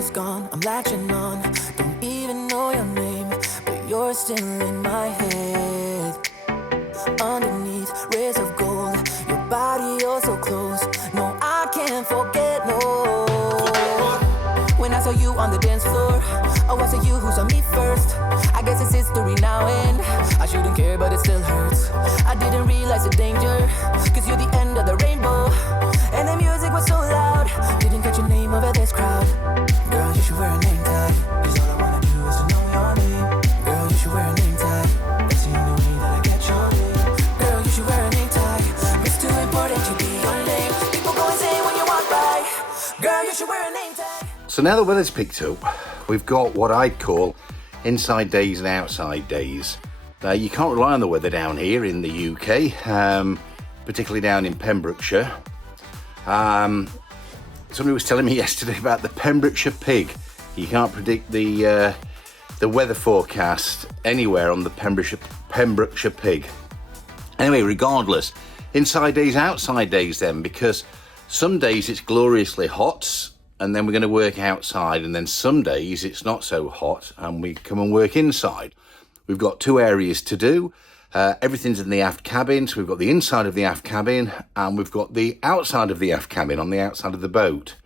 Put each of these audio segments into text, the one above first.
is gone, I'm latching on. Don't even know your name, but you're still in my head. Underneath rays of gold, your body, you're so close. No, I can't forget, no. When I saw you on the dance floor, oh, I saw you who saw me first. I guess it's history now, and I shouldn't care, but it still hurts. I didn't realize the danger, cause you're the end of the rainbow. And the music was so loud, didn't catch your name over this crowd. Girl, you should wear a name tag, cause all I wanna do is to know your name. Girl, you should wear a name tag, that's the only way that I get your name. Girl, you should wear a name tag, it's too important to be your name. People go insane when you walk by. Girl, you should wear a name tag. So now the weather's picked up, we've got what I'd call inside days and outside days. You can't rely on the weather down here in the UK, particularly down in Pembrokeshire. Somebody was telling me yesterday about the Pembrokeshire pig. You can't predict the weather forecast anywhere on the Pembrokeshire pig. Anyway, regardless, inside days, outside days then, because some days it's gloriously hot, and then we're going to work outside, and then some days it's not so hot and we come and work inside. We've got two areas to do. Everything's in the aft cabin, so we've got the inside of the aft cabin and we've got the outside of the aft cabin on the outside of the boat.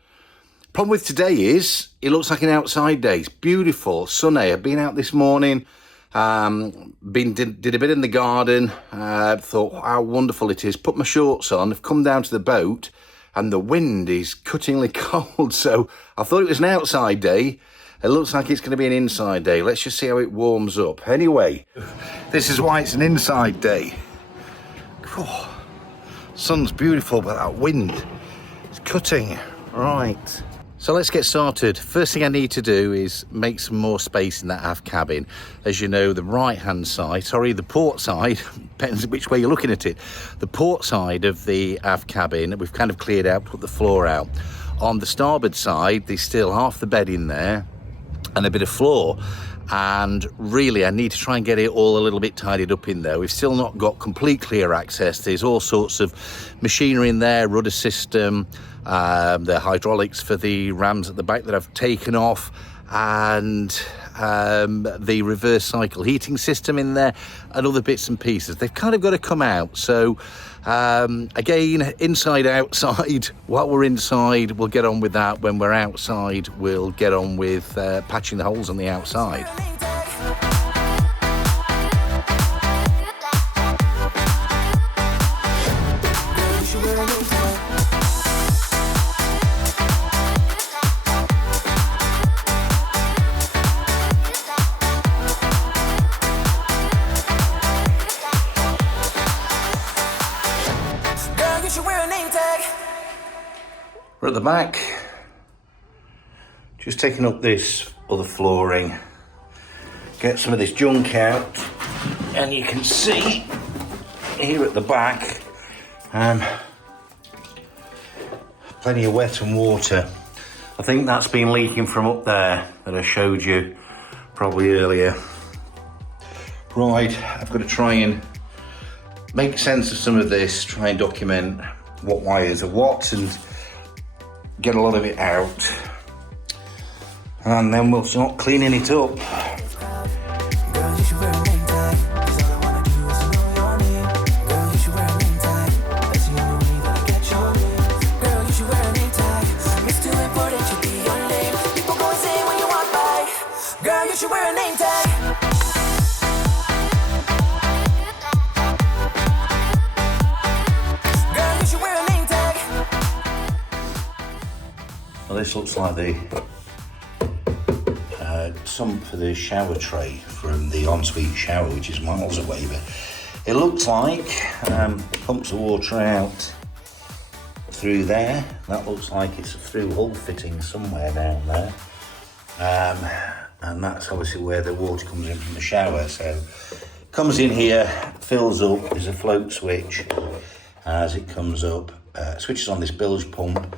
Problem with today is it looks like an outside day. It's beautiful, sunny. I've been out this morning, did a bit in the garden, thought how wonderful it is, put my shorts on, I've come down to the boat, and the wind is cuttingly cold, so I thought it was an outside day. It looks like it's going to be an inside day. Let's just see how it warms up. Anyway, this is why it's an inside day. Oh, sun's beautiful, but that wind is cutting. Right. So let's get started. First thing I need to do is make some more space in that aft cabin. As you know, the the port side, depends which way you're looking at it. The port side of the aft cabin, we've kind of cleared out, put the floor out. On the starboard side, there's still half the bed in there and a bit of floor. And really, I need to try and get it all a little bit tidied up in there. We've still not got complete clear access. There's all sorts of machinery in there, rudder system, the hydraulics for the rams at the back that I've taken off, and the reverse cycle heating system in there, and other bits and pieces. They've kind of got to come out. So again, inside, outside. While we're inside, we'll get on with that. When we're outside, we'll get on with patching the holes on the outside. We're at the back, just taking up this other flooring, get some of this junk out, and you can see here at the back, plenty of wet and water. I think that's been leaking from up there that I showed you probably earlier. Right, I've got to try and make sense of some of this, try and document what wires are what, and get a lot of it out, and then we'll start cleaning it up. Well, this looks like the sump for the shower tray from the ensuite shower, which is miles away, but it looks like pumps the water out through there. That looks like it's a through hull fitting somewhere down there, and that's obviously where the water comes in from the shower. So comes in here, fills up, there's a float switch as it comes up, switches on this bilge pump,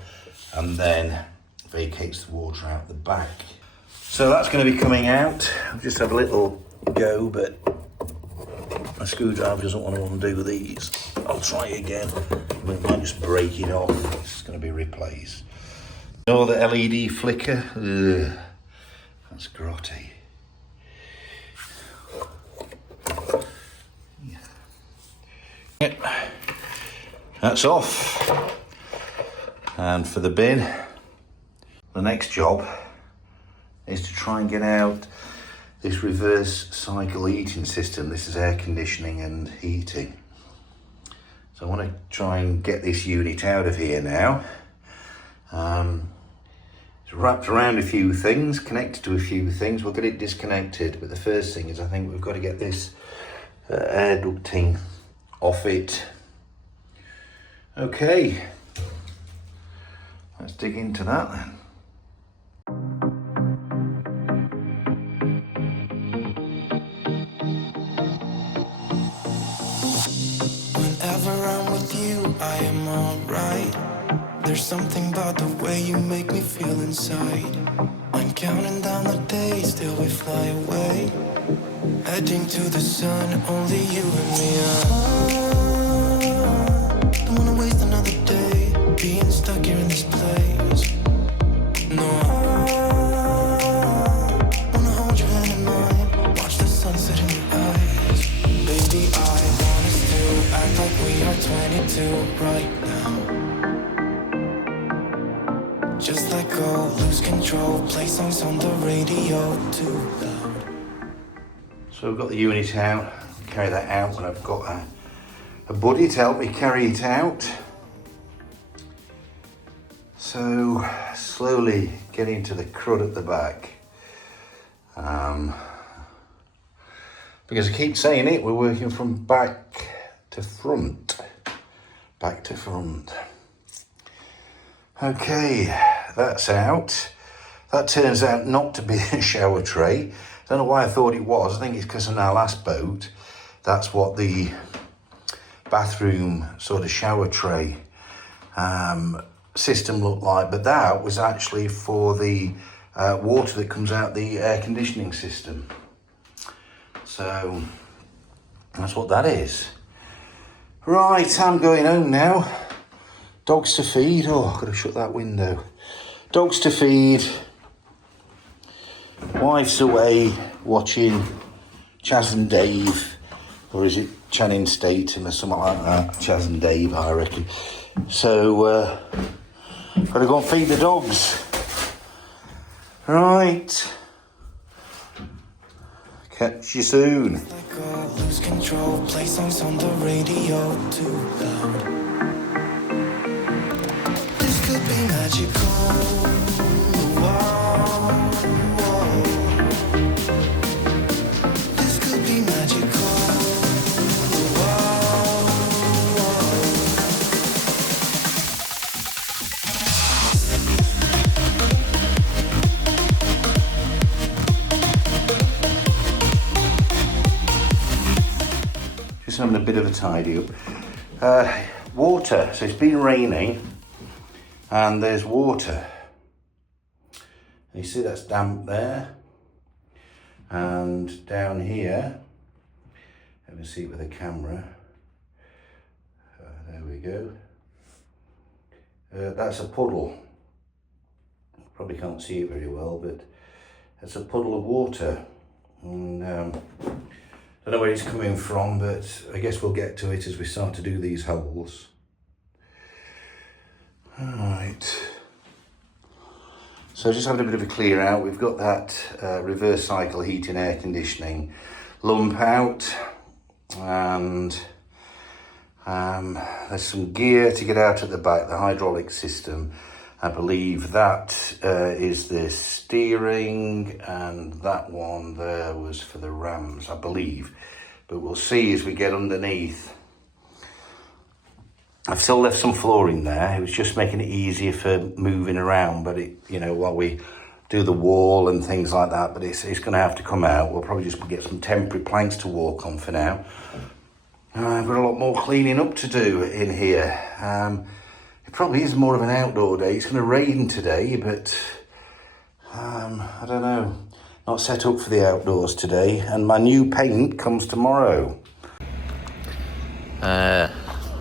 and then vacates the water out the back. So that's going to be coming out. I'll just have a little go, but my screwdriver doesn't want to undo these. I'll try again. We might just break it off. It's going to be replaced. Oh, the LED flicker. Ugh, that's grotty. Yep. That's off. And for the bin, the next job is to try and get out this reverse cycle heating system. This is air conditioning and heating. So I want to try and get this unit out of here now. It's wrapped around a few things, connected to a few things. We'll get it disconnected, but the first thing is I think we've got to get this air ducting off it. Okay, let's dig into that then. Whenever I'm with you, I am alright. There's something about the way you make me feel inside. I'm counting down the days till we fly away, heading to the sun, only you and me. Don't wanna waste another day being stuck here in this place. No, wanna hold your hand in mine, watch the sunset in your eyes. Baby, I want us to act like we are 22 right now. Just let go, lose control, play songs on the radio too loud. So we've got the unit out, carry that out, and I've got a buddy to help me carry it out. So slowly getting to the crud at the back. Because I keep saying it, we're working from back to front. Back to front. Okay, that's out. That turns out not to be a shower tray. Don't know why I thought it was. I think it's because on our last boat, that's what the bathroom sort of shower tray system looked like. But that was actually for the water that comes out the air conditioning system. So that's what that is. Right, I'm going home now. Dogs to feed. Oh, I've got to shut that window. Dogs to feed. Wife's away watching Chaz and Dave, or is it Channing Tatum or something like that? Chaz and Dave, I reckon. So, gotta go and feed the dogs. Right. Catch you soon. Let go, lose control, play songs on the radio too loud. This could be magical. Wow. This could be magical. Wow. Just having a bit of a tidy up. Water, so it's been raining and there's water. You see that's damp there, and down here, let me see it with a camera, there we go, that's a puddle. Probably can't see it very well, but it's a puddle of water, and I don't know where it's coming from, but I guess we'll get to it as we start to do these holes. Alright. So just having a bit of a clear out. We've got that reverse cycle heating air conditioning lump out, and there's some gear to get out at the back, the hydraulic system. I believe that is the steering, and that one there was for the rams, I believe. But we'll see as we get underneath. I've still left some flooring there. It was just making it easier for moving around, but it, you know, while we do the wall and things like that, but it's going to have to come out. We'll probably just get some temporary planks to walk on for now. I've got a lot more cleaning up to do in here. It probably is more of an outdoor day. It's going to rain today, but I don't know. Not set up for the outdoors today, and my new paint comes tomorrow.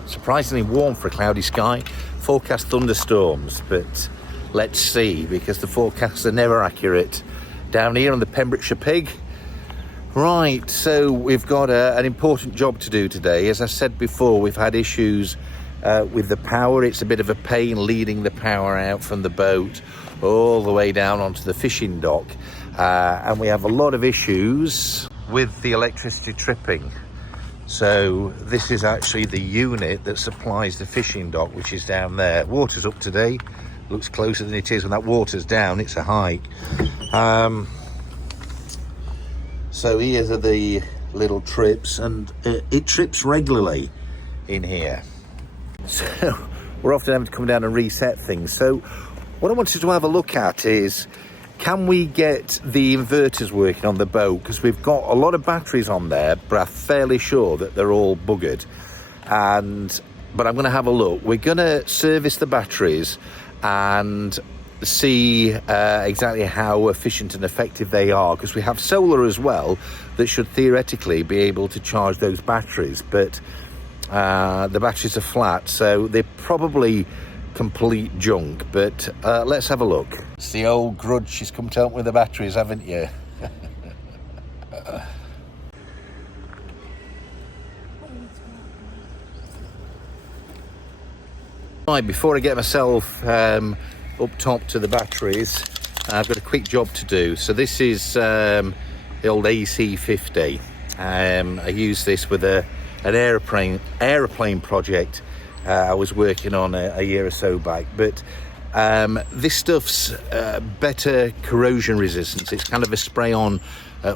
Surprisingly warm for a cloudy sky. Forecast thunderstorms, but let's see, because the forecasts are never accurate down here on the Pembrokeshire Pig. Right, so we've got an important job to do today. As I said before, we've had issues with the power. It's a bit of a pain leading the power out from the boat all the way down onto the fishing dock. And we have a lot of issues with the electricity tripping. So this is actually the unit that supplies the fishing dock, which is down there. Water's up today, looks closer than it is. When that water's down, it's a hike. So here's are the little trips, and it trips regularly in here. So we're often having to come down and reset things. So what I wanted to have a look at is, can we get the inverters working on the boat? Because we've got a lot of batteries on there, but I'm fairly sure that they're all buggered. But I'm going to have a look. We're going to service the batteries and see exactly how efficient and effective they are, because we have solar as well that should theoretically be able to charge those batteries, but the batteries are flat, so they're probably complete junk. But let's have a look. It's the old grudge. She's come to help with the batteries, haven't you? Right, before I get myself up top to the batteries, I've got a quick job to do. So this is the old AC50. I use this with an aeroplane project I was working on a year or so back. But this stuff's better corrosion resistance. It's kind of a spray-on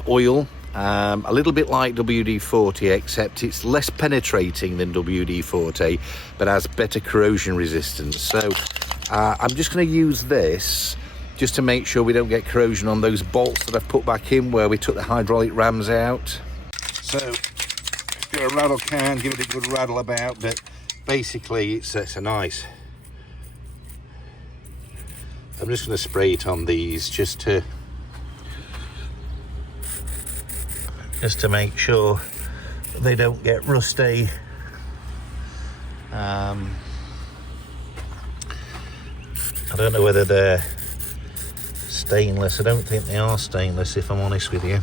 oil, a little bit like WD-40, except it's less penetrating than WD-40, but has better corrosion resistance. So I'm just going to use this just to make sure we don't get corrosion on those bolts that I've put back in where we took the hydraulic rams out. So get a rattle can, give it a good rattle about, but basically it's a nice. I'm just going to spray it on these just to make sure they don't get rusty. I don't know whether they're stainless. I don't think they are stainless, if I'm honest with you.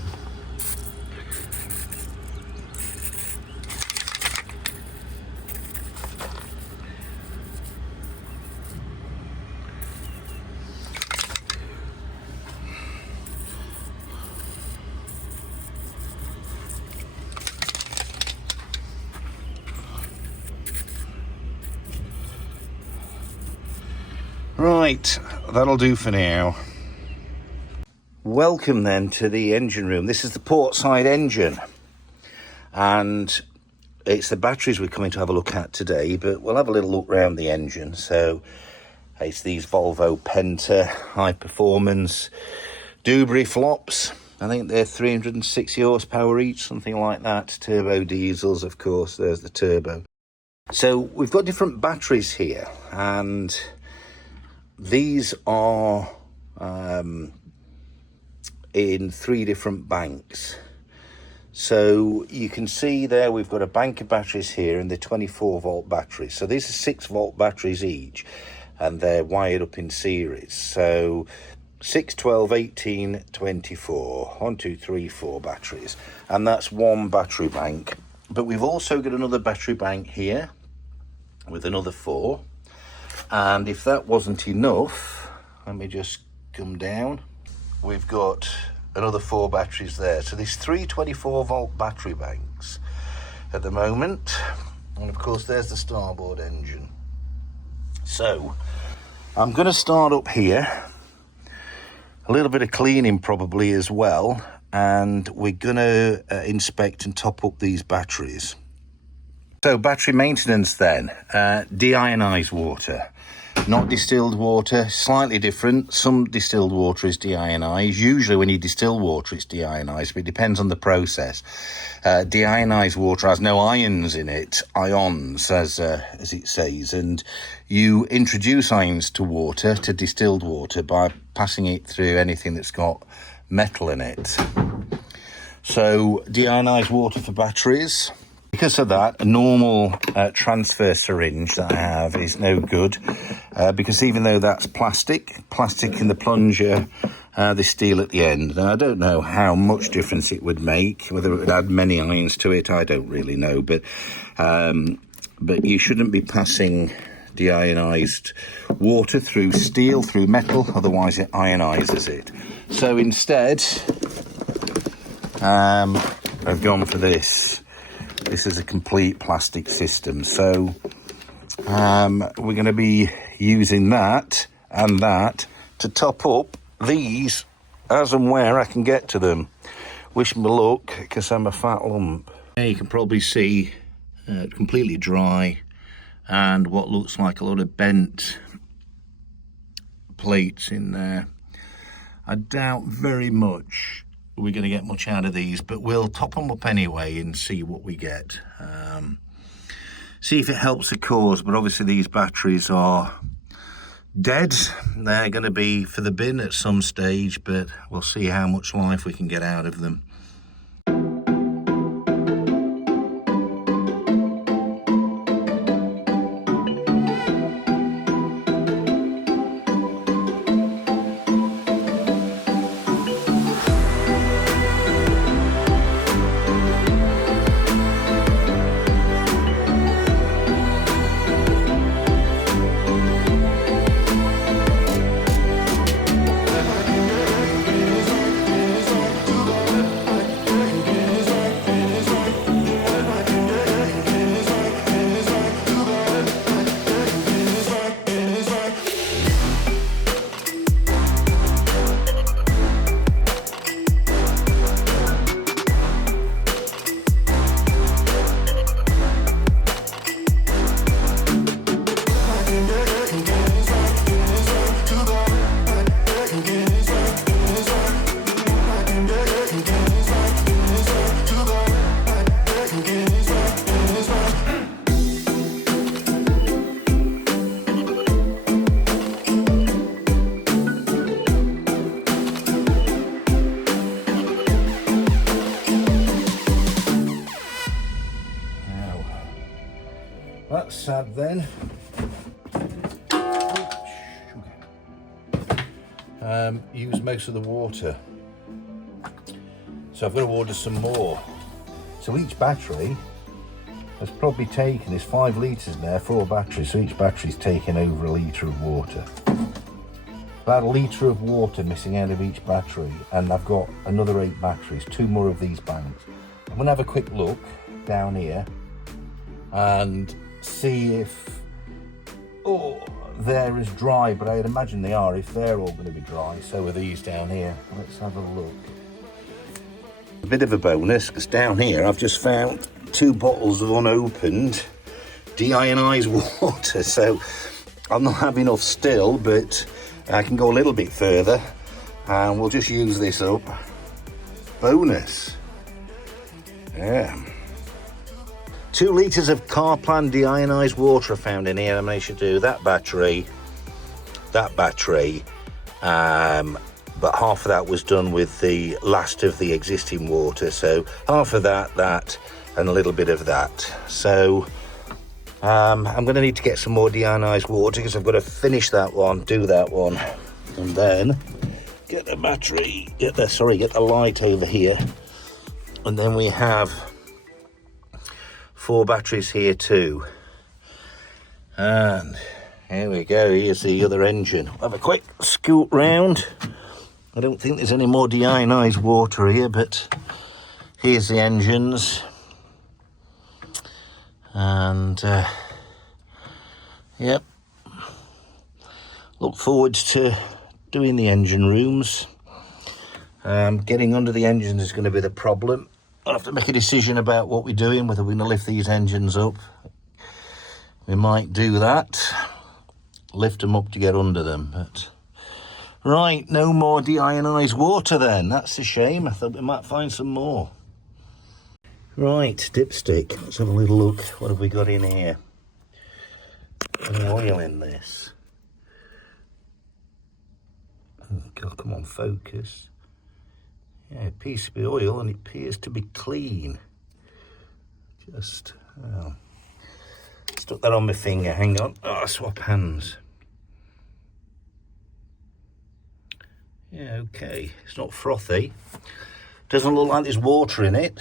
Right, that'll do for now. Welcome then to the engine room. This is the port side engine, and it's the batteries we're coming to have a look at today, but we'll have a little look around the engine. So it's these Volvo Penta high performance Dewberry flops. I think they're 360 horsepower each, something like that. Turbo diesels, of course, there's the turbo. So we've got different batteries here, and these are in 3 different banks. So you can see there we've got a bank of batteries here, and they're 24 volt batteries. So these are 6 volt batteries each, and they're wired up in series. So 6, 12, 18, 24, 1, 2, 3, 4 batteries, and that's one battery bank. But we've also got another battery bank here with another 4. And if that wasn't enough, let me just come down. We've got another 4 batteries there. So there's 3 24 volt battery banks at the moment. And of course, there's the starboard engine. So I'm going to start up here. A little bit of cleaning probably as well. And we're going to inspect and top up these batteries. So battery maintenance then, deionized water, not distilled water, slightly different. Some distilled water is deionized. Usually when you distill water, it's deionized, but it depends on the process. Deionized water has no ions in it, ions as it says, and you introduce ions to water, to distilled water, by passing it through anything that's got metal in it. So deionized water for batteries. Because of that, a normal transfer syringe that I have is no good, because even though that's plastic in the plunger, there's steel at the end. Now, I don't know how much difference it would make, whether it would add many irons to it, I don't really know, but you shouldn't be passing deionized water through steel, through metal, otherwise it ionizes it. So instead, I've gone for this. This is a complete plastic system, so we're going to be using that and that to top up these as and where I can get to them. Wish me luck, because I'm a fat lump. You can probably see completely dry and what looks like a lot of bent plates in there. I doubt very much we're going to get much out of these, but we'll top them up anyway and see what we get. See if it helps the cause, but obviously these batteries are dead. They're going to be for the bin at some stage, but we'll see how much life we can get out of them. That's sad then. Use most of the water. So I've got to order some more. So each battery has probably taken, there's 5 litres in there, 4 batteries, so each battery's taken over a litre of water. About a litre of water missing out of each battery, and I've got another 8 batteries, 2 more of these banks. I'm going to have a quick look down here and see if they're as dry, but I'd imagine they are. If they're all going to be dry, so are these down here. Let's have a look. A bit of a bonus, because down here I've just found 2 bottles of unopened deionized water, so I'm not having enough still, but I can go a little bit further and we'll just use this up. Bonus. Yeah. 2 litres of Carplan deionized water I found in here. I managed to do that battery, but half of that was done with the last of the existing water. So half of that, and a little bit of that. So I'm going to need to get some more deionized water, because I've got to finish that one, do that one, and then get the battery, get the light over here. And then we have 4 batteries here too. And here we go, here's the other engine. I'll have a quick scoot round. I don't think there's any more deionized water here, but here's the engines. And yep, look forward to doing the engine rooms. Getting under the engines is going to be the problem. I'll have to make a decision about what we're doing, whether we're going to lift these engines up. We might do that, lift them up to get under them. But right, no more deionized water then. That's a shame. I thought we might find some more. Right, dipstick. Let's have a little look. What have we got in here? Any oil in this? Oh God, come on, focus. Yeah, a piece of oil, and it appears to be clean. Just stuck that on my finger. Hang on. Oh, swap hands. Yeah, okay. It's not frothy. Doesn't look like there's water in it.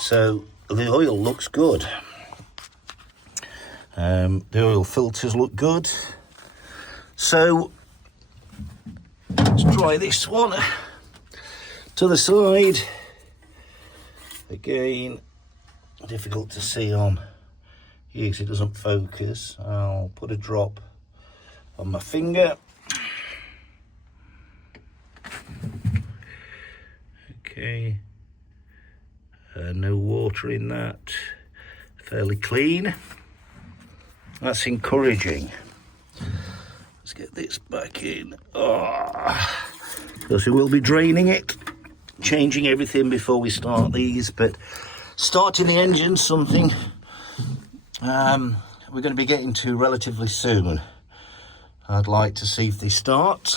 So the oil looks good. The oil filters look good. So let's try this one to the side. Again, difficult to see on here because it doesn't focus. I'll put a drop on my finger. Okay, no water in that, fairly clean. That's encouraging. Let's get this back in. Because we will be draining it, changing everything before we start these, but starting the engine's something we're going to be getting to relatively soon. I'd like to see if they start.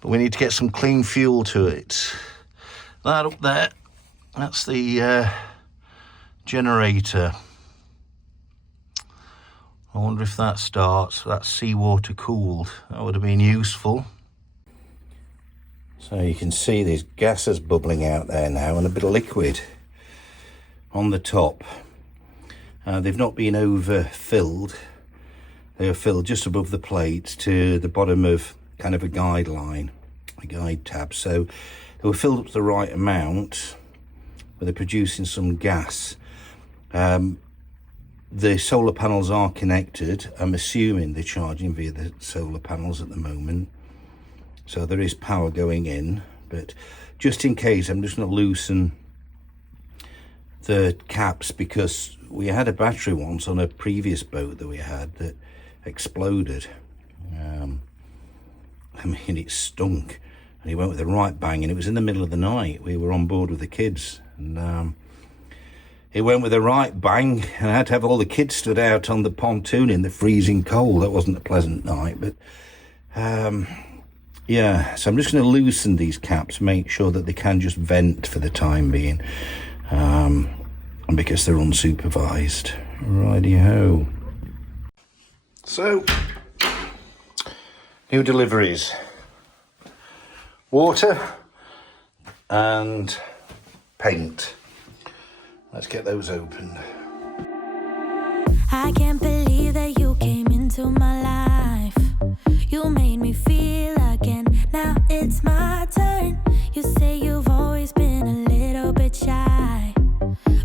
But we need to get some clean fuel to it. That up there, that's the generator. I wonder if that starts. That's seawater cooled. That would have been useful. So you can see there's gases bubbling out there now and a bit of liquid on the top. They've not been overfilled. They are filled just above the plate to the bottom of kind of a guideline, a guide tab. So they were filled up to the right amount, but they're producing some gas. The solar panels are connected. I'm assuming they're charging via the solar panels at the moment. So there is power going in, but just in case, I'm just going to loosen the caps because we had a battery once on a previous boat that we had that exploded. I mean, it stunk, and it went with a right bang, and it was in the middle of the night. We were on board with the kids, and it went with a right bang, and I had to have all the kids stood out on the pontoon in the freezing cold. That wasn't a pleasant night, but yeah, so I'm just going to loosen these caps, make sure that they can just vent for the time being, and because they're unsupervised. Righty-ho. So, new deliveries. Water and paint. Let's get those opened. I can't believe that you came into my life. You made me feel again. Now it's my turn. You say you've always been a little bit shy,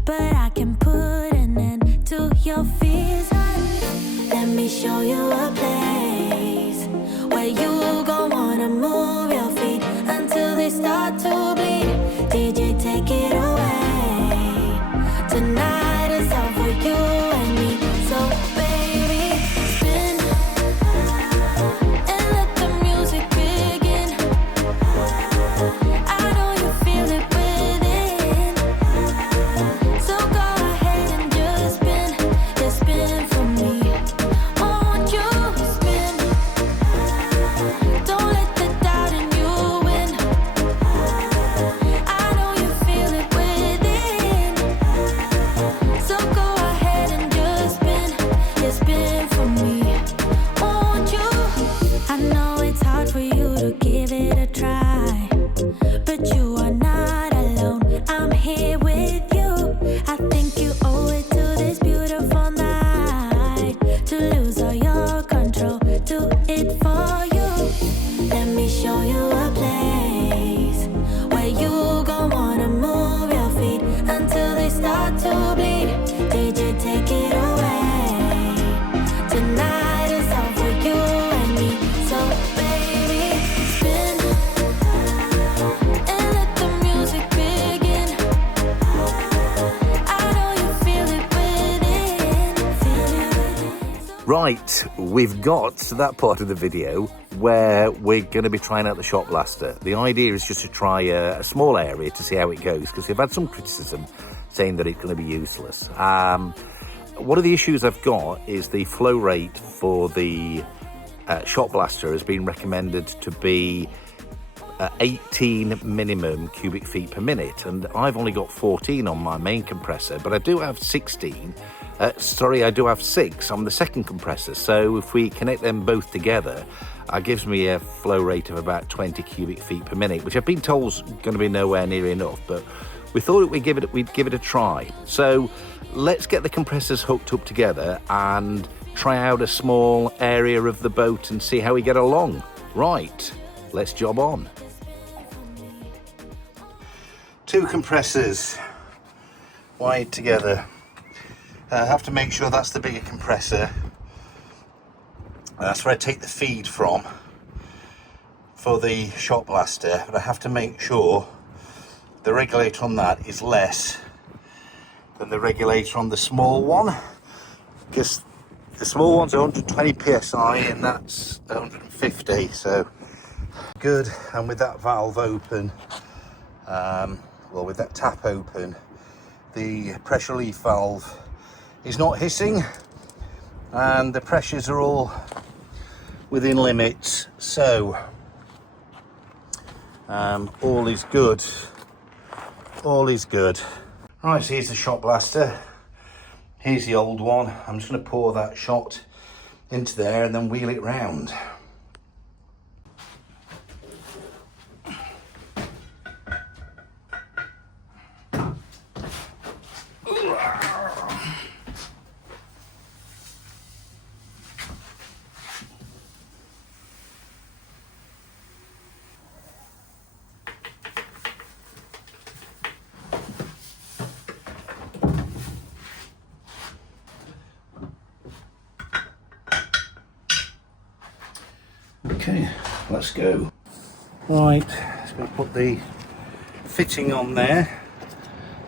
but I can put an end to your fears. Let me show you a place where you gon' wanna move your feet until they start to bleed. DJ, take it away. Tonight is all for you and me. So baby, spin and let the music begin. I know you feel it within. So go ahead and just spin. Just spin for me. Won't you spin? Don't let the doubt in you win. I know you feel it within. So go ahead and just spin for me. Won't you? I know it's hard for you to give it a try, but you are not alone. I'm here with you. I think you owe it to this beautiful night to lose all your control. Do it for you. Let me show you a place where you gon' wanna move your feet until they start to bleed. DJ, take it away. Tonight is all for you and me. So baby, spin and let the music begin. I know you feel it within. Right, we've got to that part of the video where we're going to be trying out the shop blaster. The idea is just to try a small area to see how it goes, because we've had some criticism saying that it's going to be useless. One of the issues I've got is the flow rate for the shop blaster has been recommended to be 18 minimum cubic feet per minute, and I've only got 14 on my main compressor, but I do have 16. I do have 6 on the second compressor, so if we connect them both together, it gives me a flow rate of about 20 cubic feet per minute, which I've been told is going to be nowhere near enough, but we thought we'd give it a try. So let's get the compressors hooked up together and try out a small area of the boat and see how we get along. Right, let's job on. 2 compressors wired together. I have to make sure that's the bigger compressor. That's where I take the feed from for the shop blaster, but I have to make sure the regulator on that is less than the regulator on the small one, because the small one's 120 psi and that's 150, so good. And with that valve open, well, with that tap open, the pressure relief valve is not hissing and the pressures are all within limits, so all is good. All is good. Right, so here's the shot blaster. Here's the old one. I'm just going to pour that shot into there and then wheel it round. Okay, let's go. Right, just going to put the fitting on there.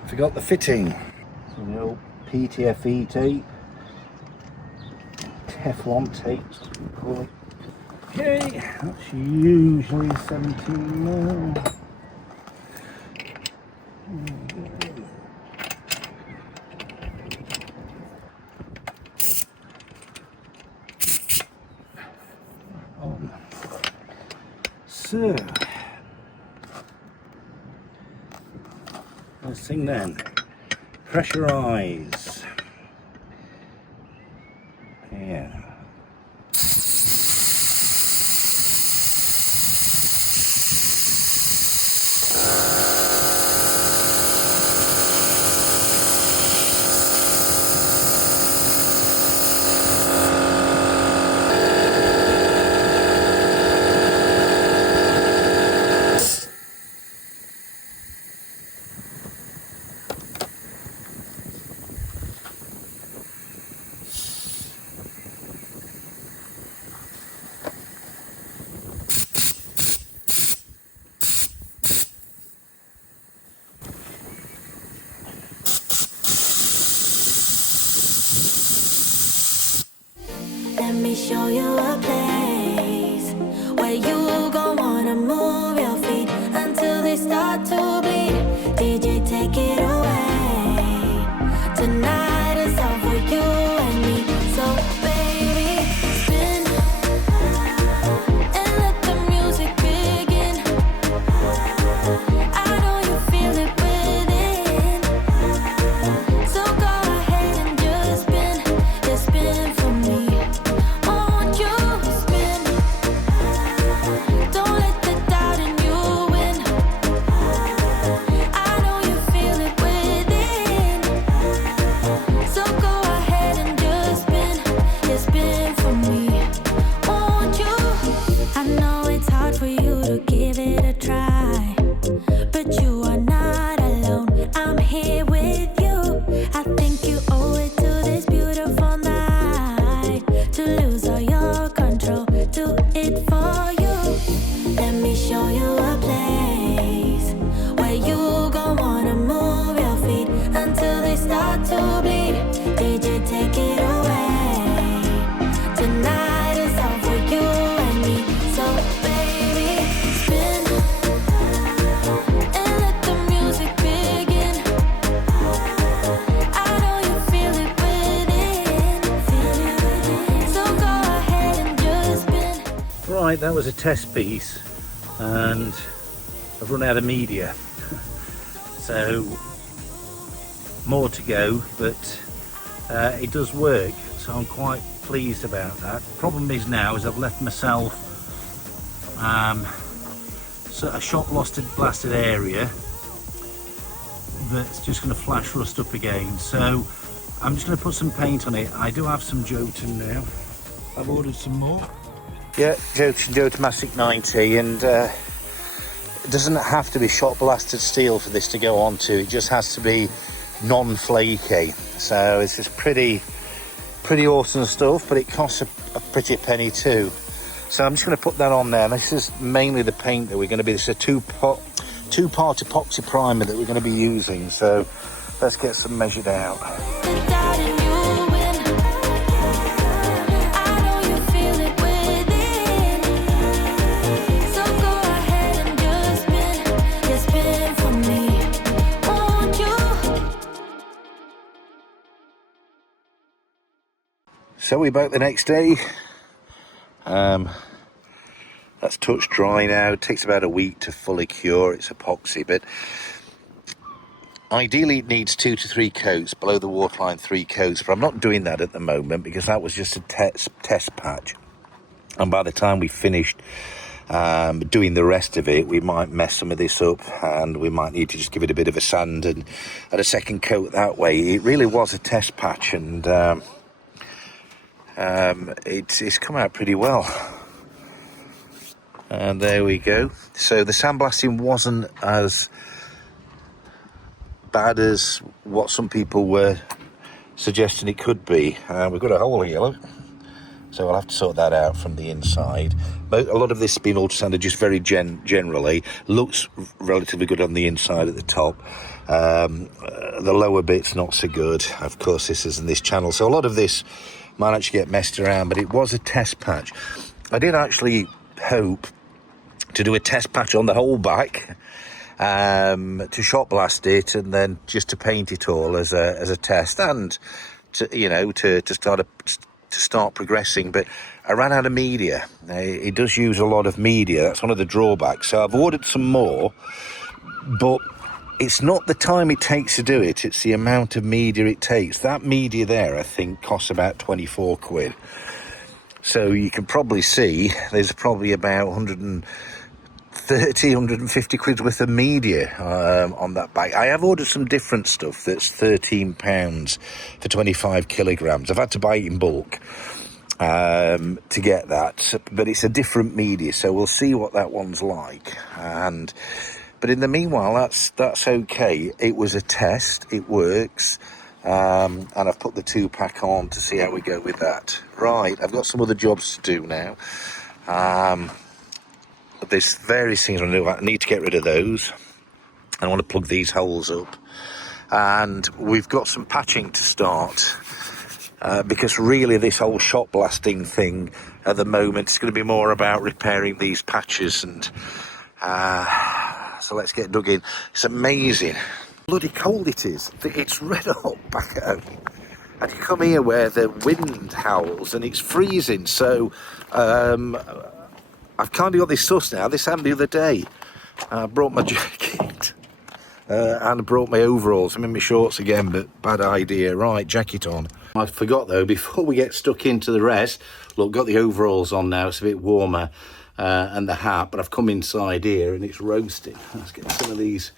Forgot the fitting. So the old PTFE tape, Teflon tape, as we call it. Okay, that's usually 17 mil. So, first thing then, pressurize. Yeah. Let me show you a place where you gon' wanna move your feet until they start to bleed. DJ, take it away. Tonight is all for you and me. So baby, spin and let the music begin. I know you feel it within. So go ahead and just spin for me. Won't you spin? Don't let the doubt in you win. I know you feel it within. So go ahead and just spin for me. Won't you? I know it's hard for you to give it a try, but you are not alone. I'm here with you. I think you owe it to this beautiful night to lose all your control. Do it for you. Let me show you a place where you gon' wanna move your feet until they start to bleed. DJ, take it away. Tonight is all for you and me. So baby, spin and let the music begin. I know you feel it within. So go ahead and just spin. Right, that was a test piece, and I've run out of media. So more to go, but it does work, so I'm quite pleased about that. Problem is now is I've left myself a shot blasted area that's just going to flash rust up again, so I'm just going to put some paint on it. I do have some Jotun now. I've ordered some more. Yeah, Jotun 90, and it doesn't have to be shot blasted steel for this to go onto. It just has to be non-flaky. So it's just pretty awesome stuff, but it costs a pretty penny too. So I'm just going to put that on there. This is mainly the paint that we're going to be. This is a two-part epoxy primer that we're going to be using. So let's get some measured out. So we're back the next day. That's touch dry now. It takes about a week to fully cure. It's epoxy, but ideally it needs 2 to 3 coats, below the waterline 3 coats, but I'm not doing that at the moment because that was just a test patch, and by the time we finished doing the rest of it, we might mess some of this up and we might need to just give it a bit of a sand and add a second coat that way. It really was a test patch, and it's come out pretty well. And there we go. So the sandblasting wasn't as bad as what some people were suggesting it could be. We've got a hole here, look. So I'll have to sort that out from the inside. But a lot of this has been ultrasanded just very generally. Looks relatively good on the inside at the top. The lower bit's not so good. Of course, this isn't this channel, so a lot of this might actually get messed around, but it was a test patch. I did actually hope to do a test patch on the whole back, to shot blast it and then just to paint it all as a test, and to start progressing. But I ran out of media. It does use a lot of media. That's one of the drawbacks. So I've ordered some more, but it's not the time it takes to do it, it's the amount of media it takes. That media there, I think, costs about 24 quid. So you can probably see there's probably about 130, 150 quid worth of media on that bag. I have ordered some different stuff that's £13 for 25 kilograms. I've had to buy it in bulk to get that, but it's a different media, so we'll see what that one's like. But in the meanwhile, that's okay. It was a test, it works. And I've put the 2-pack on to see how we go with that. Right, I've got some other jobs to do now. There's various things I want to do. I need to get rid of those. I want to plug these holes up. And we've got some patching to start. Because really this whole shot blasting thing at the moment is going to be more about repairing these patches. And so let's get dug in. It's amazing. Bloody cold it is. It's red hot back at home, and you come here where the wind howls and it's freezing. So I've kind of got this sus now. This happened the other day. I brought my jacket and I brought my overalls. I'm in my shorts again, but bad idea. Right, jacket on. I forgot though, before we get stuck into the rest, look, got the overalls on now. It's a bit warmer, and the hat, but I've come inside here and it's roasting. Let's get some of these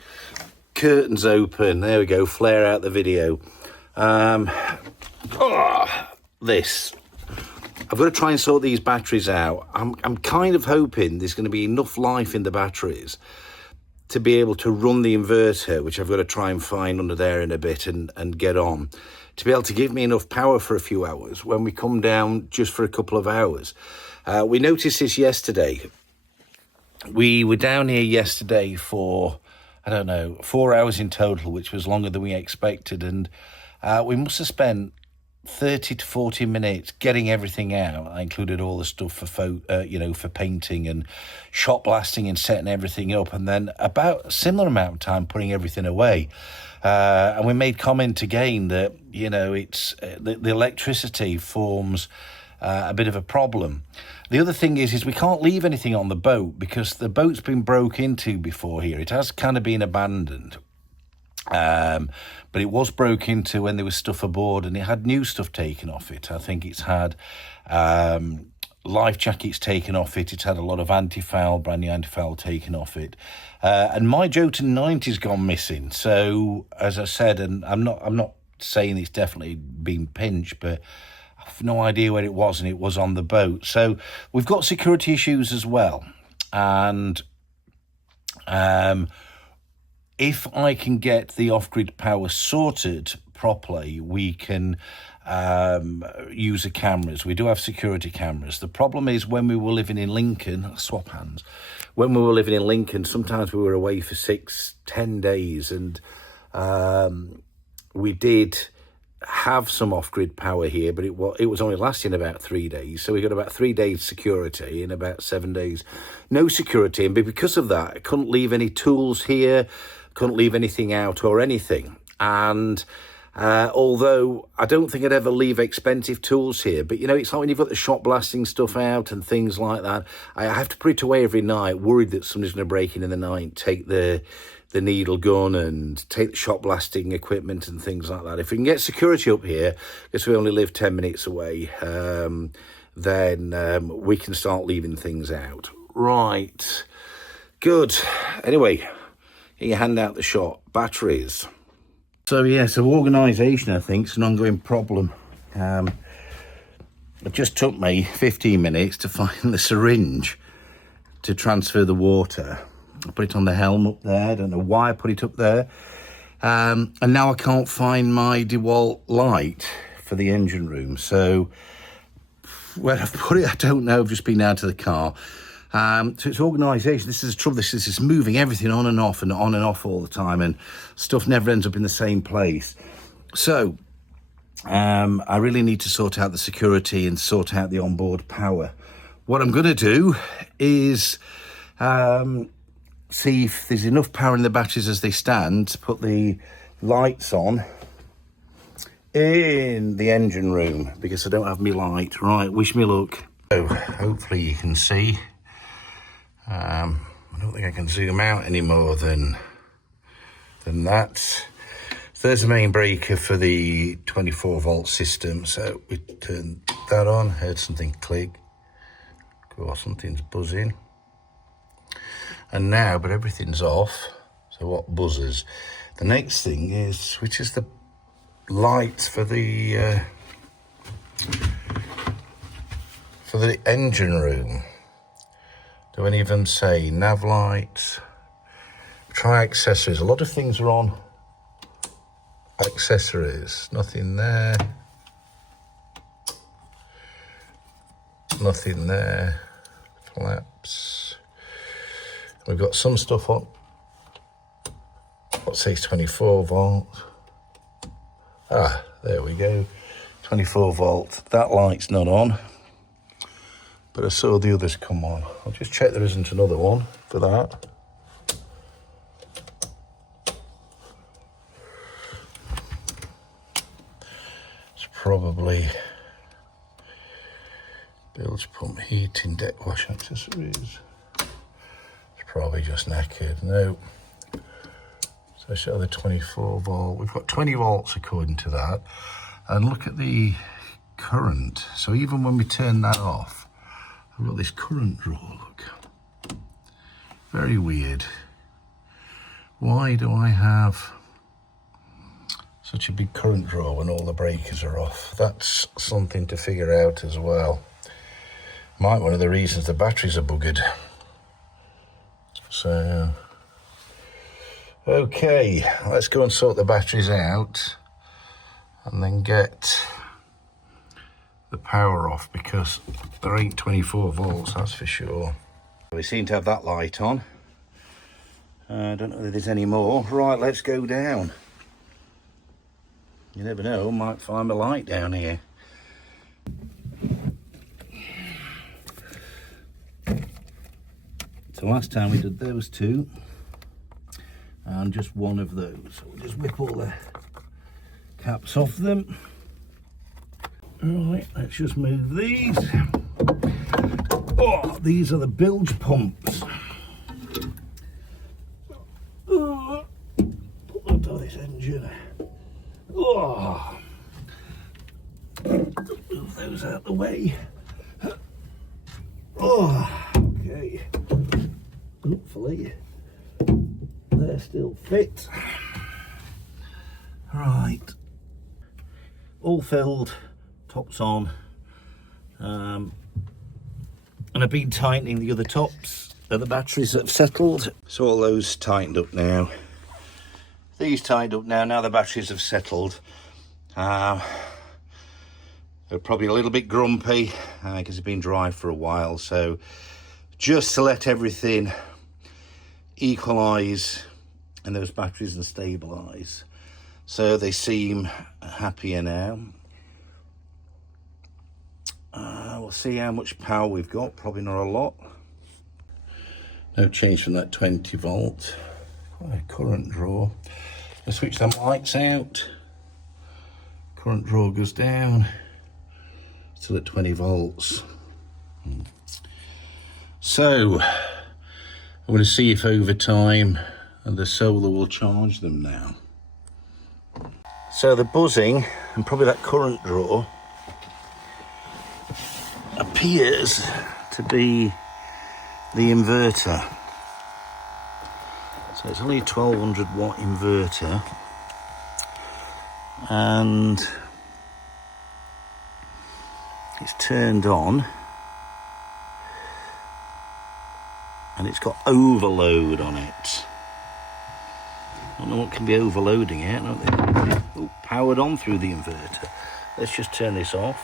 curtains open. There we go. Flare out the video. This. I've got to try and sort these batteries out. I'm kind of hoping there's going to be enough life in the batteries to be able to run the inverter, which I've got to try and find under there in a bit and get on, to be able to give me enough power for a few hours when we come down just for a couple of hours. We noticed this yesterday. We were down here yesterday for, I don't know, 4 hours in total, which was longer than we expected. And we must have spent 30 to 40 minutes getting everything out. I included all the stuff for for painting and shot blasting and setting everything up, and then about a similar amount of time putting everything away. And we made comment again that it's the electricity forms a bit of a problem. The other thing is we can't leave anything on the boat because the boat's been broke into before here. It has kind of been abandoned. But it was broke into when there was stuff aboard, and it had new stuff taken off it. I think it's had life jackets taken off it. It's had a lot of anti-foul, brand new anti-foul taken off it. And my Jotun 90's gone missing. So as I said, and I'm not saying it's definitely been pinched, but I've no idea where it was, and it was on the boat. So we've got security issues as well. And if I can get the off-grid power sorted properly, we can use the cameras. We do have security cameras. The problem is when we were living in Lincoln, swap hands. When we were living in Lincoln, sometimes we were away for 6-10 days, and we did have some off-grid power here, but it was only lasting about 3 days. So we got about 3 days security and about 7 days no security. And because of that, I couldn't leave any tools here, couldn't leave anything out or anything. And although I don't think I'd ever leave expensive tools here, but you know, it's like when you've got the shop blasting stuff out and things like that, I have to put it away every night, worried that somebody's going to break in the night, take the needle gun and take the shop blasting equipment and things like that. If we can get security up here, because we only live 10 minutes away, then we can start leaving things out. Right, good. Anyway, get your hand out the shop. Batteries. So yeah, so organisation, I think, is an ongoing problem. It just took me 15 minutes to find the syringe to transfer the water. I put it on the helm up there. I don't know why I put it up there. And now I can't find my DeWalt light for the engine room. So where I've put it, I don't know. I've just been down to the car. So it's organisation. This is the trouble. This is moving everything on and off all the time, and stuff never ends up in the same place. So I really need to sort out the security and sort out the onboard power. What I'm going to do is see if there's enough power in the batteries as they stand to put the lights on in the engine room, because I don't have me light. Right, wish me luck. So hopefully you can see. I don't think I can zoom out any more than that. So there's the main breaker for the 24 volt system. So we turn that on, heard something click. Cool, something's buzzing. And now, but everything's off. So what buzzes? The next thing is, which is the lights for the engine room. Do any of them say nav lights? Try accessories. A lot of things are on accessories. Nothing there. Nothing there. Flaps. We've got some stuff on. What says 24 volt? Ah, there we go. 24 volt. That light's not on. But I saw the others come on. I'll just check there isn't another one for that. It's probably bilge pump, heating, deck wash accessories. It's probably just knackered. No. So I show the 24 volt. We've got 20 volts according to that. And look at the current. So even when we turn that off, I've got this current draw, look. Very weird. Why do I have such a big current draw when all the breakers are off? That's something to figure out as well. Might be one of the reasons the batteries are buggered. So, okay, let's go and sort the batteries out and then get the power off, because there ain't 24 volts, that's for sure. We seem to have that light on. I don't know if there's any more. Right, let's go down. You never know, might find a light down here. So last time we did those two and just one of those. So we'll just whip all the caps off them. Right, let's just move these. Oh, these are the bilge pumps. Oh, pull out this engine. Oh, move those out the way. Oh, okay. Hopefully they're still fit. Right, all filled, tops on, and I've been tightening the other tops of the batteries that have settled. So all those tightened up now. These tightened up now. Now the batteries have settled. They're probably a little bit grumpy because they've been dry for a while. So just to let everything equalise and those batteries and stabilise. So they seem happier now. We'll see how much power we've got, probably not a lot. No change from that 20 volt. Current draw. I switch them lights out. Current draw goes down. Still at 20 volts. So, I'm going to see if over time the solar will charge them now. So the buzzing and probably that current draw appears to be the inverter. So it's only a 1200 watt inverter, and it's turned on and it's got overload on it. I don't know what can be overloading it. Oh, powered on through the inverter. Let's just turn this off.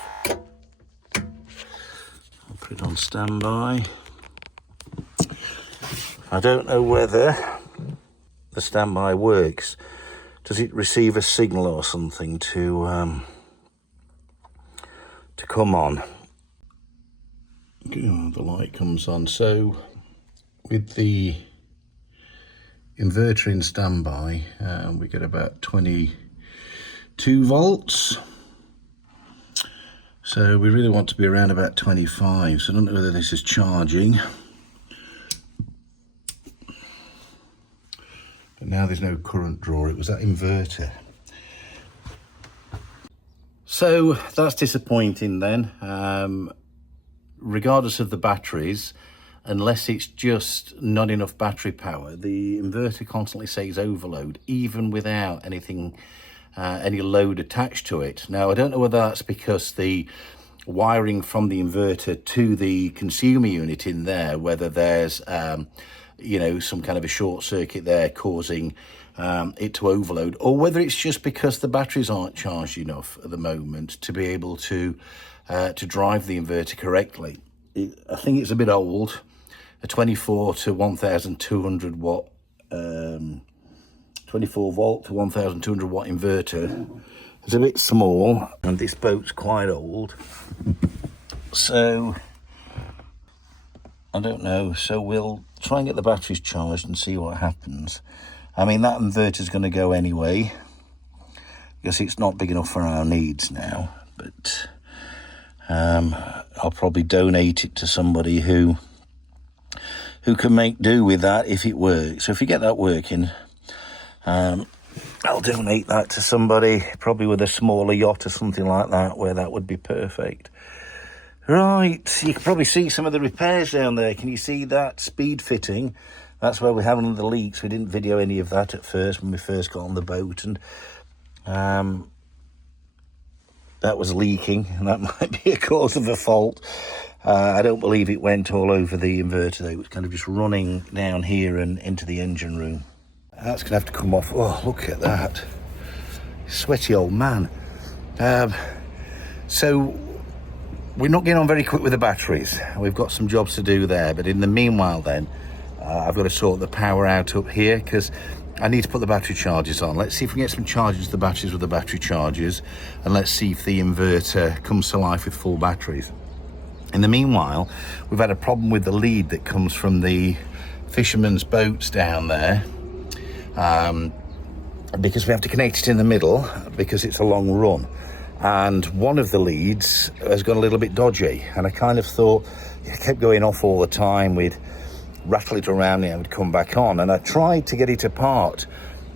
I'll put it on standby. I don't know whether the standby works. Does it receive a signal or something to come on? The light comes on. So with the inverter in standby, we get about 22 volts. So we really want to be around about 25. So I don't know whether this is charging. But now there's no current draw. It was that inverter. So that's disappointing then. Regardless of the batteries, unless it's just not enough battery power, the inverter constantly says overload, even without anything, any load attached to it. Now, I don't know whether that's because the wiring from the inverter to the consumer unit in there, whether there's, you know, some kind of a short circuit there causing it to overload, or whether it's just because the batteries aren't charged enough at the moment to be able to drive the inverter correctly. I think it's a bit old. A 24 to 1200 watt, 24 volt to 1200 watt inverter is a bit small, and this boat's quite old. So I don't know. So we'll try and get the batteries charged and see what happens. I mean, that inverter's going to go anyway because it's not big enough for our needs now. But I'll probably donate it to somebody who can make do with that if it works. So if you get that working, I'll donate that to somebody, probably with a smaller yacht or something like that, where that would be perfect. Right, you can probably see some of the repairs down there. Can you see that speed fitting? That's where we're having the leaks. We didn't video any of that at first when we first got on the boat, and that was leaking, and that might be a cause of a fault. I don't believe it went all over the inverter though. It was kind of just running down here and into the engine room. That's gonna have to come off. Oh, look at that. Sweaty old man. So we're not getting on very quick with the batteries. We've got some jobs to do there, but in the meanwhile then, I've got to sort the power out up here because I need to put the battery chargers on. Let's see if we can get some chargers to the batteries with the battery chargers, and let's see if the inverter comes to life with full batteries. In the meanwhile, we've had a problem with the lead that comes from the fishermen's boats down there, because we have to connect it in the middle because it's a long run. and one of the leads has gone a little bit dodgy, and I kind of thought it kept going off all the time. We'd rattle it around and it would come back on, and I tried to get it apart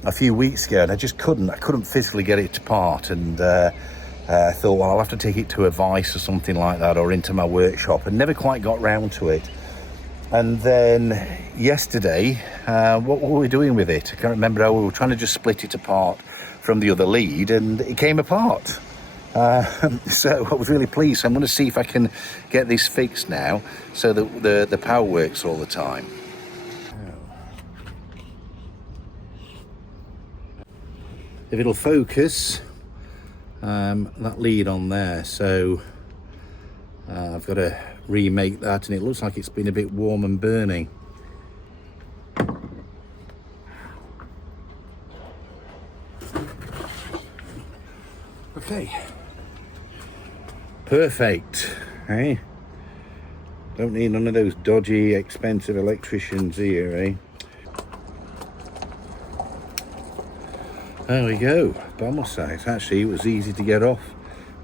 a few weeks ago and I just couldn't. I couldn't physically get it apart, and I thought, well, I'll have to take it to NOVICE or something like that, or into my workshop, and never quite got round to it. And then yesterday, what were we doing with it? I can't remember how. We were trying to just split it apart from the other lead, and it came apart. So I was really pleased. So I'm going to see if I can get this fixed now so that the power works all the time. If it'll focus, that lead on there, so I've got to remake that, and it looks like it's been a bit warm and burning. Okay, perfect. Hey, don't need none of those dodgy expensive electricians here, eh? There we go, bomber sight. Actually, it was easy to get off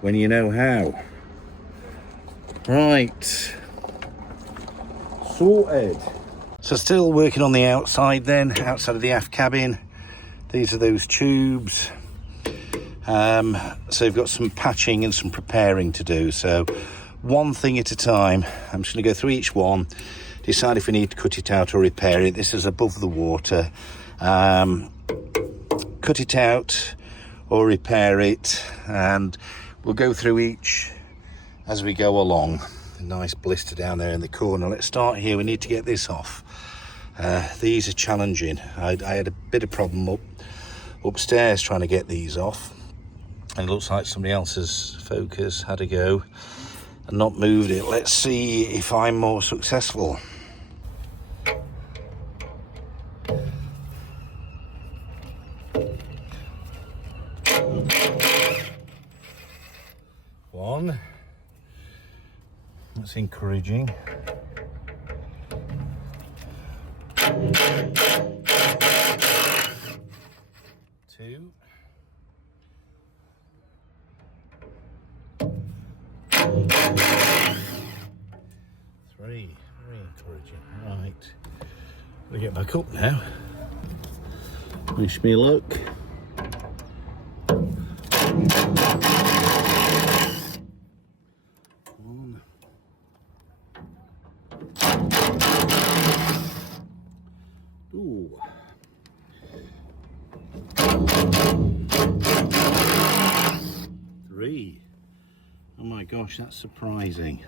when you know how. Right, sorted. So still working on the outside then, outside of the aft cabin. These are those tubes. So we've got some patching and some preparing to do. So one thing at a time. I'm just going to go through each one, decide if we need to cut it out or repair it. This is above the water. Cut it out or repair it, and we'll go through each as we go along. A nice blister down there in the corner. Let's start here. We need to get this off. These are challenging. I had a bit of problem upstairs trying to get these off, and it looks like somebody else's focus had a go and not moved it. Let's see if I'm more successful. One. That's encouraging. Two. Three. Very encouraging. Right. We'll get back up now. Wish me luck. One. Ooh. Three. Oh my gosh, that's surprising.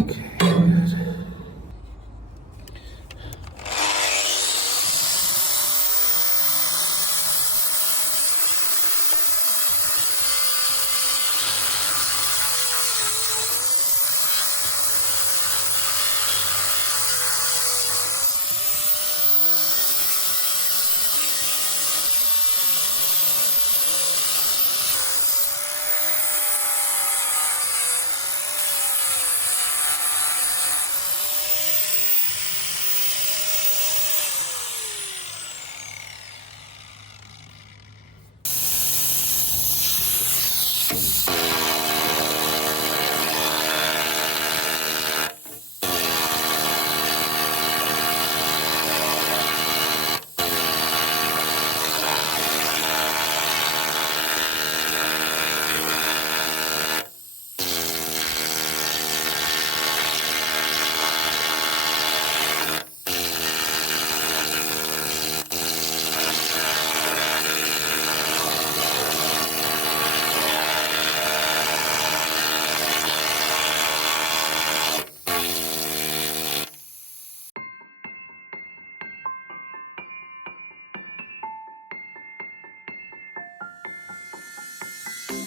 Okay, good.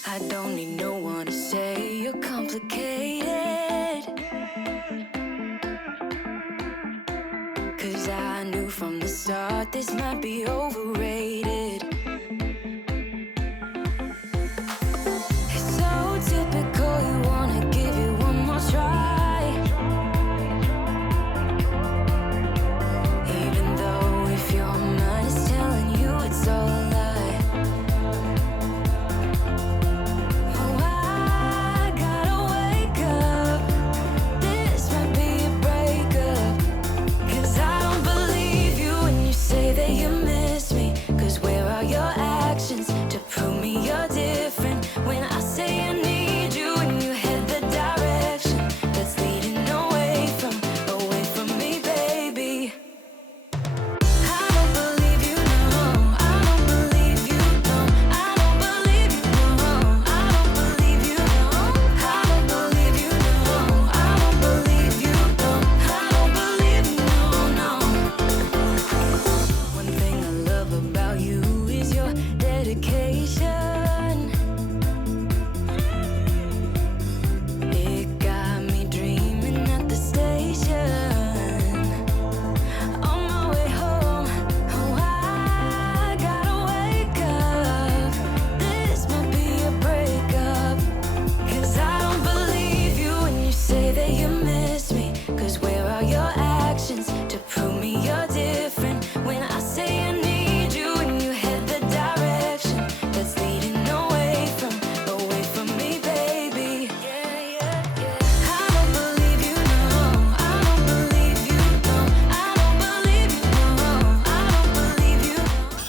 I don't need no one to say you're complicated, 'cause I knew from the start this might be overrated. It's so typical, you wanna give it one more try, even though if you're not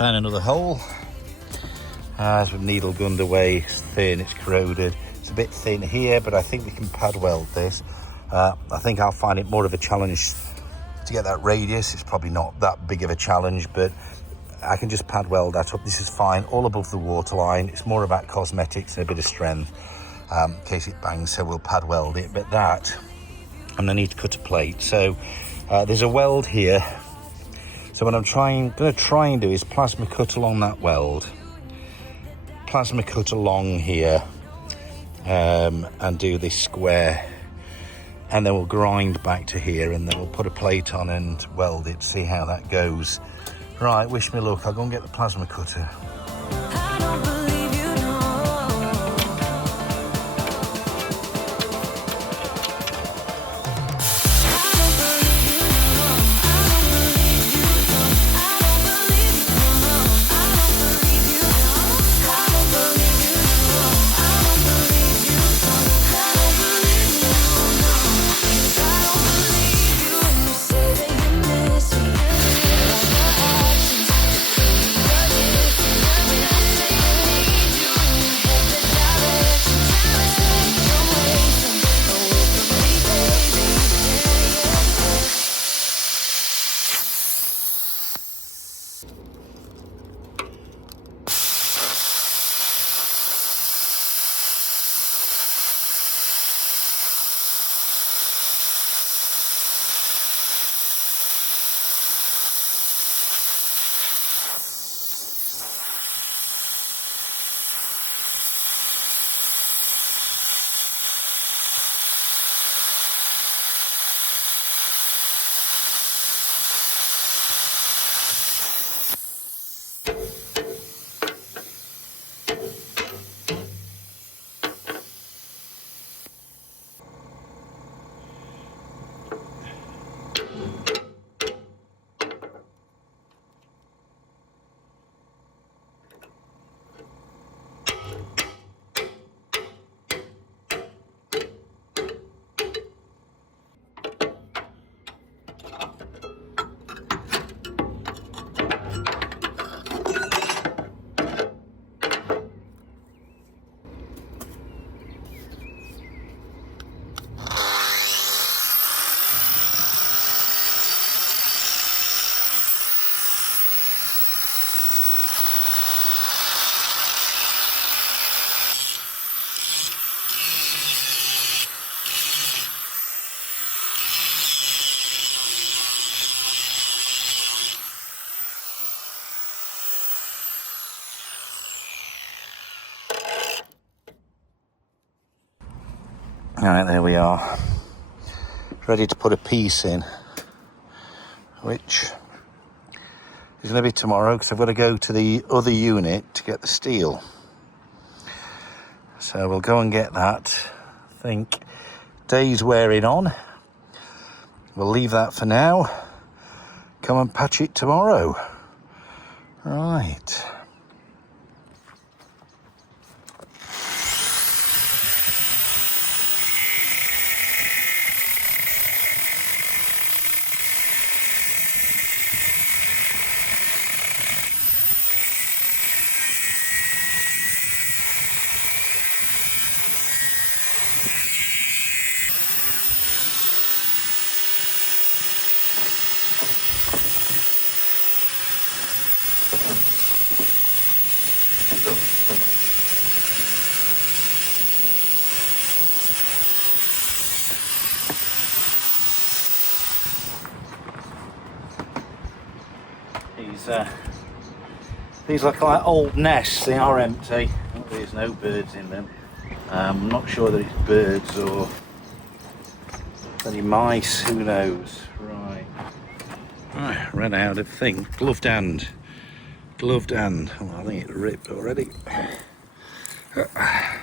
found another hole. As we've needle gunned away, it's thin, it's corroded. It's a bit thin here, but I think we can pad weld this. I think I'll find it more of a challenge to get that radius. It's probably not that big of a challenge, but I can just pad weld that up. This is fine, all above the waterline. It's more about cosmetics and a bit of strength in case it bangs, so we'll pad weld it. But that, I'm gonna need to cut a plate. So there's a weld here. So what I'm gonna try and do is plasma cut along that weld, plasma cut along here, and do this square, and then we'll grind back to here, and then we'll put a plate on and weld it, see how that goes. Right, wish me luck. I'll go and get the plasma cutter. I don't believe you, no. All right, there we are. Ready to put a piece in, which is going to be tomorrow because I've got to go to the other unit to get the steel. So we'll go and get that. I think day's wearing on. We'll leave that for now. Come and patch it tomorrow. Right. These look like old nests. They are empty. Oh, there's no birds in them. I'm not sure that it's birds or any mice. Who knows? Right. Right, ran out of thing. Gloved hand. Gloved hand. Oh, I think it ripped already. Get that.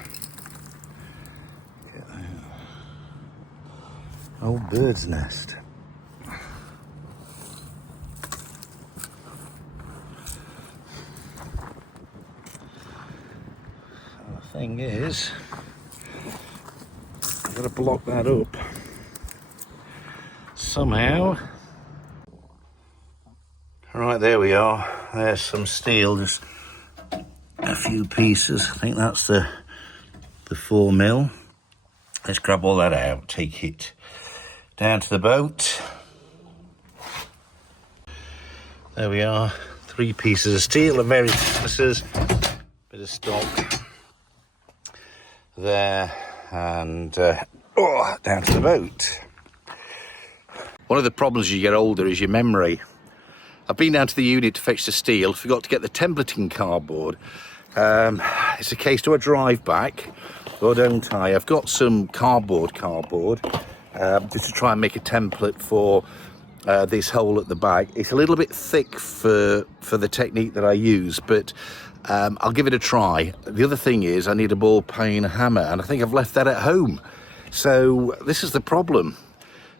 Old bird's nest. Thing is, I've got to block that up somehow. Right, there we are. there's some steel, just a few pieces. I think that's the 4mm. Let's grab all that out, take it down to the boat. There we are, 3 pieces of steel of various thicknesses, bit of stock there, and down to the boat. One of the problems as you get older is your memory. I've been down to the unit to fetch the steel, forgot to get the templating cardboard. It's a case, do I drive back or don't I? I've got some cardboard, just to try and make a template for this hole at the back. It's a little bit thick for the technique that I use, but I'll give it a try. The other thing is I need a ball peen hammer, and I think I've left that at home. So this is the problem.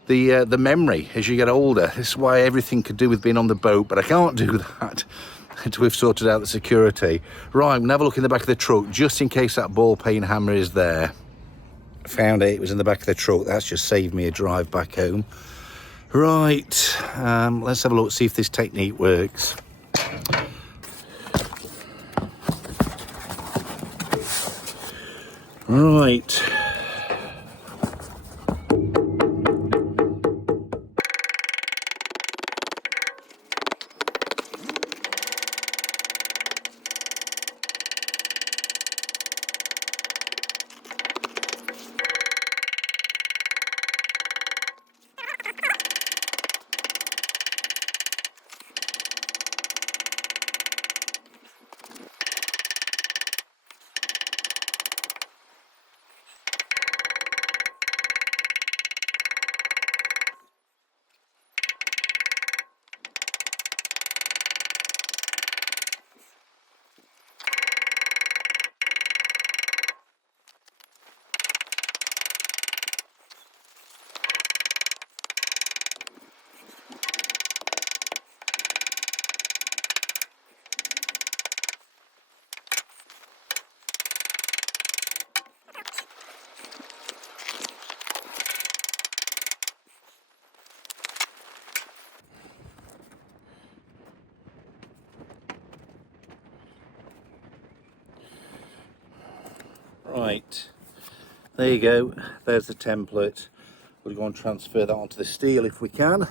The memory as you get older. This is why everything could do with being on the boat, but I can't do that until we've sorted out the security. Right, I'm gonna have a look in the back of the truck just in case that ball peen hammer is there. Found it was in the back of the truck. That's just saved me a drive back home. Right, let's have a look, see if this technique works. Right. Right, there you go, there's the template. We'll go and transfer that onto the steel if we can.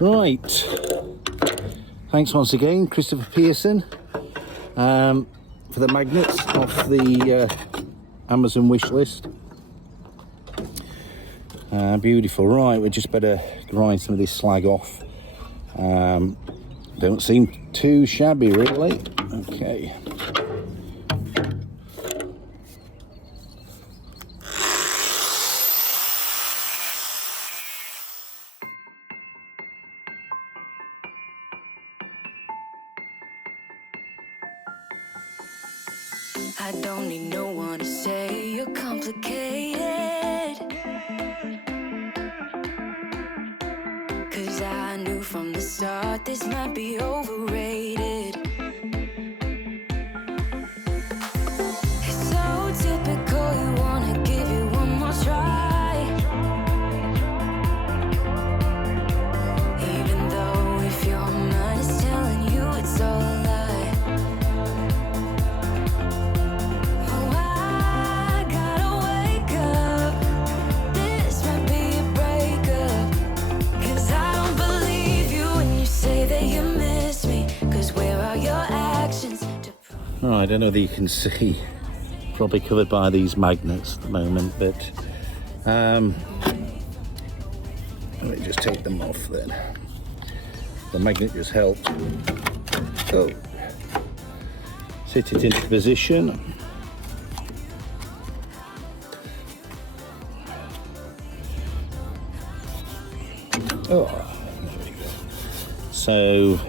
Right, thanks once again, Christopher Pearson, for the magnets off the Amazon wish list. Beautiful. Right, we just better grind some of this slag off. Don't seem too shabby really. Okay. I don't need no one to say you're complicated, 'cause I knew from the start this might be overrated. It's so typical, you wanna give it one more try, even though if your mind is telling you it's all a lie. Oh, I don't know that you can see, probably covered by these magnets at the moment, but let me just take them off then. The magnet just helped. Oh, sit it into position. Oh, there we go. So,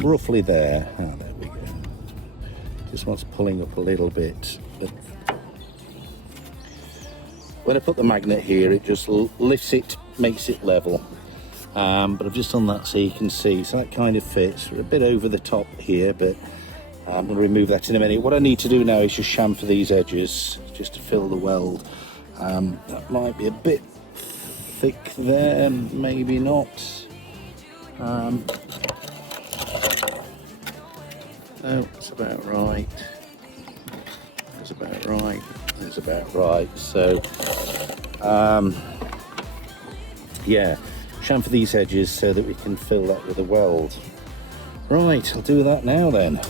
roughly there. Oh, there we go. Just wants pulling up a little bit. But when I put the magnet here, it just lifts it, makes it level. But I've just done that so you can see. So that kind of fits. We're a bit over the top here, but I'm going to remove that in a minute. What I need to do now is just chamfer these edges, just to fill the weld. That might be a bit thick there, maybe not. No, that's about right. That's about right. That's about right. So, yeah, chamfer these edges so that we can fill that with a weld. Right, I'll do that now then.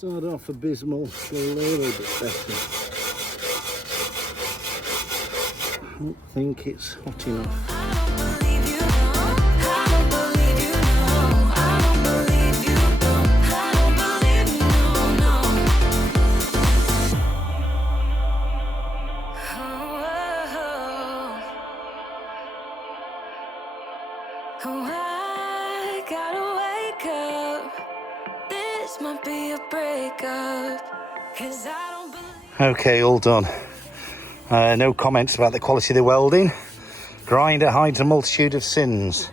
Start off abysmal, a little bit better. I don't think it's hot enough. Okay, all done. No comments about the quality of the welding. Grinder hides a multitude of sins.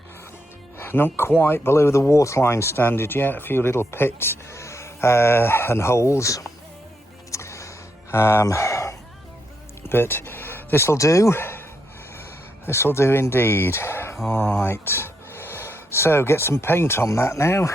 Not quite below the waterline standard yet. A few little pits and holes. But this'll do. This'll do indeed. All right. So get some paint on that now.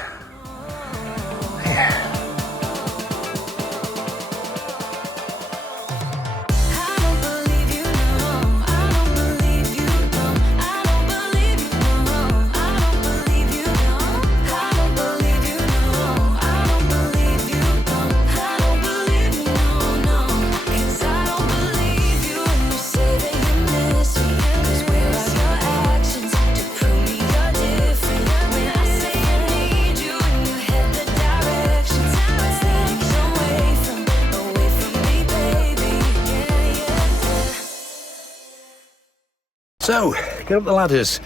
So, get up the ladders.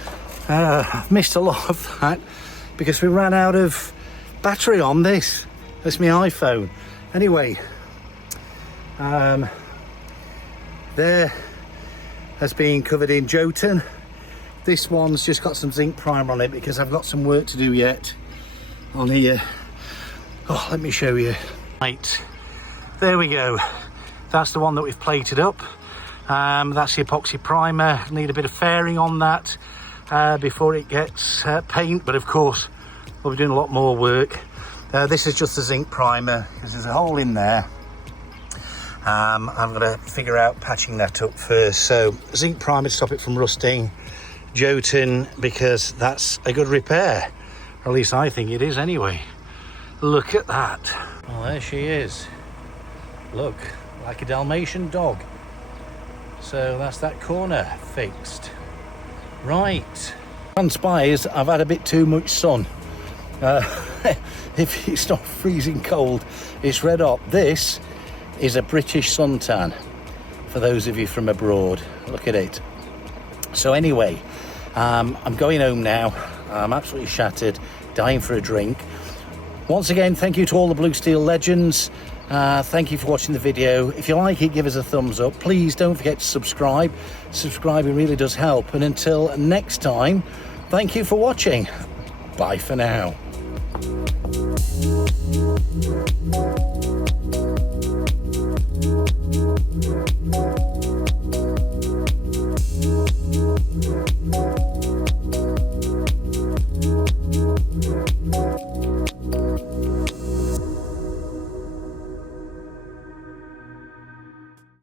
Missed a lot of that because we ran out of battery on this. That's my iPhone. Anyway, There has been covered in Jotun. This one's just got some zinc primer on it because I've got some work to do yet on here. Oh, let me show you. Right, there we go. That's the one that we've plated up. That's the epoxy primer. Need a bit of fairing on that before it gets paint, but of course we'll be doing a lot more work. This is just the zinc primer because there's a hole in there. I'm going to figure out patching that up first. So zinc primer to stop it from rusting. Jotun because that's a good repair, or at least I think it is anyway. Look at that. Well, there she is. Look, like a Dalmatian dog. So that's that corner fixed. Right. Transpires I've had a bit too much sun. If it's not freezing cold, it's red hot. This is a British suntan for those of you from abroad. Look at it. So anyway, I'm going home now. I'm absolutely shattered, dying for a drink. Once again, thank you to all the Blue Steel legends. Thank you for watching the video. If you like it, give us a thumbs up. Please don't forget to subscribe. Subscribing really does help. And until next time, thank you for watching. Bye for now.